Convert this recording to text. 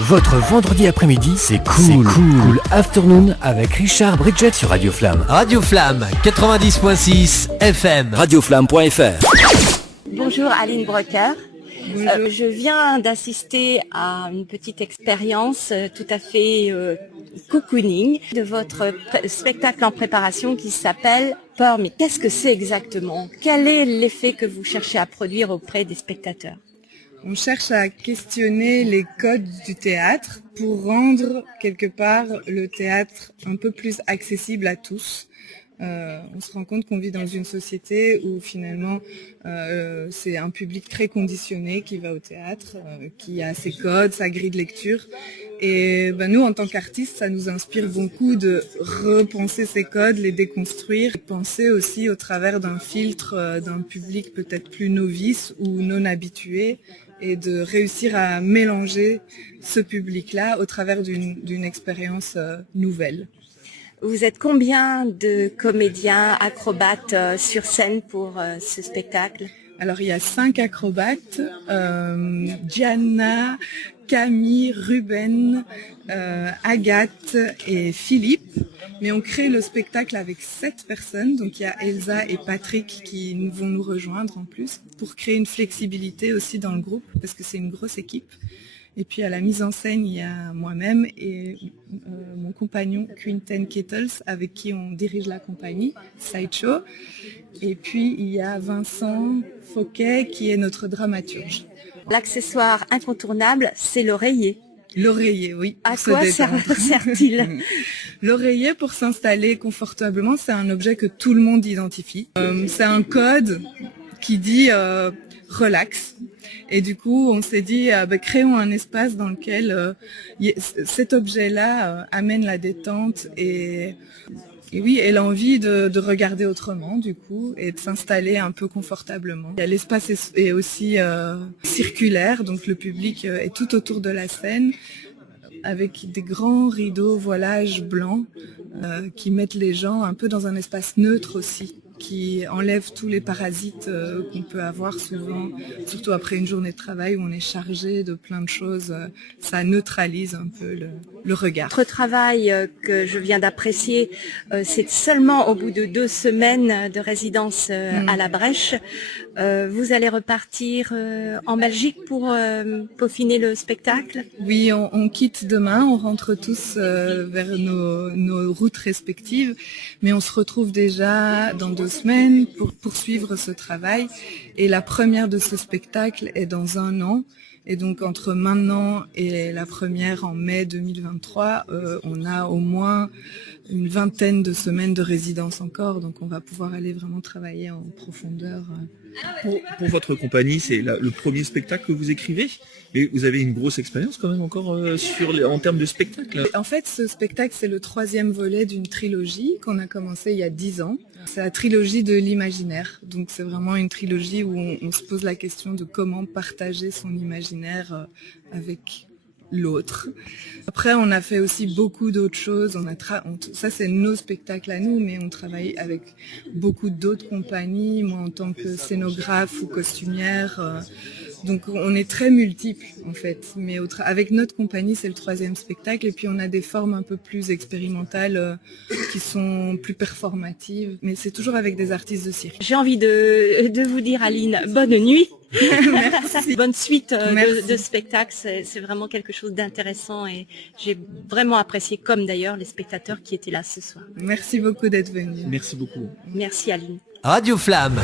Votre vendredi après-midi, c'est cool. Cool Afternoon avec Richard Bridget sur Radio Flamme. Radio Flamme 90.6 FM. Radioflamme.fr. Bonjour Aline Brocker. Je viens d'assister à une petite expérience tout à fait cocooning de votre spectacle en préparation qui s'appelle Peur. Mais qu'est-ce que c'est exactement? Quel est l'effet que vous cherchez à produire auprès des spectateurs? On cherche à questionner les codes du théâtre pour rendre quelque part le théâtre un peu plus accessible à tous. On se rend compte qu'on vit dans une société où finalement c'est un public très conditionné qui va au théâtre, qui a ses codes, sa grille de lecture. Et nous, en tant qu'artistes, ça nous inspire beaucoup de repenser ces codes, les déconstruire, penser aussi au travers d'un filtre d'un public peut-être plus novice ou non habitué, et de réussir à mélanger ce public-là au travers d'une expérience nouvelle. Vous êtes combien de comédiens, acrobates sur scène pour ce spectacle? Alors il y a 5 acrobates, Diana, Camille, Ruben, Agathe et Philippe. Mais on crée le spectacle avec 7 personnes, donc il y a Elsa et Patrick qui vont nous rejoindre en plus pour créer une flexibilité aussi dans le groupe parce que c'est une grosse équipe. Et puis à la mise en scène, il y a moi-même et mon compagnon Quinten Kettles avec qui on dirige la compagnie, Sideshow. Et puis il y a Vincent Fauquet qui est notre dramaturge. L'accessoire incontournable, c'est l'oreiller. L'oreiller, oui. À quoi sert-il? L'oreiller, pour s'installer confortablement, c'est un objet que tout le monde identifie. C'est un code qui dit relax. Et du coup, on s'est dit, créons un espace dans lequel cet objet-là amène la détente et l'envie de regarder autrement, du coup, et de s'installer un peu confortablement. L'espace est aussi circulaire, donc le public est tout autour de la scène, avec des grands rideaux voilages blancs qui mettent les gens un peu dans un espace neutre aussi, qui enlève tous les parasites qu'on peut avoir souvent, surtout après une journée de travail où on est chargé de plein de choses. Ça neutralise un peu le regard. Votre travail que je viens d'apprécier, c'est seulement au bout de 2 semaines de résidence à la Brèche. Vous allez repartir en Belgique pour peaufiner le spectacle? Oui, on quitte demain, on rentre tous vers nos routes respectives, mais on se retrouve déjà dans 2 semaines pour poursuivre ce travail. Et la première de ce spectacle est dans 1 an. Et donc entre maintenant et la première en mai 2023, on a au moins une 20aine de semaines de résidence encore. Donc on va pouvoir aller vraiment travailler en profondeur. Pour votre compagnie, c'est le premier spectacle que vous écrivez, mais vous avez une grosse expérience quand même encore en termes de spectacle. En fait, ce spectacle, c'est le 3e volet d'une trilogie qu'on a commencé il y a 10 ans. C'est la trilogie de l'imaginaire. Donc c'est vraiment une trilogie où on se pose la question de comment partager son imaginaire avec l'autre. Après, on a fait aussi beaucoup d'autres choses. Ça, c'est nos spectacles à nous, mais on travaille avec beaucoup d'autres compagnies. Moi, en tant que scénographe ou costumière, donc on est très multiples en fait. Mais avec notre compagnie, c'est le 3e spectacle. Et puis on a des formes un peu plus expérimentales qui sont plus performatives. Mais c'est toujours avec des artistes de cirque. J'ai envie de vous dire, Aline, bonne nuit. Merci. Bonne suite de spectacle, c'est vraiment quelque chose d'intéressant et j'ai vraiment apprécié, comme d'ailleurs les spectateurs qui étaient là ce soir. Merci beaucoup d'être venu. Merci beaucoup. Merci Aline. Radio Flamme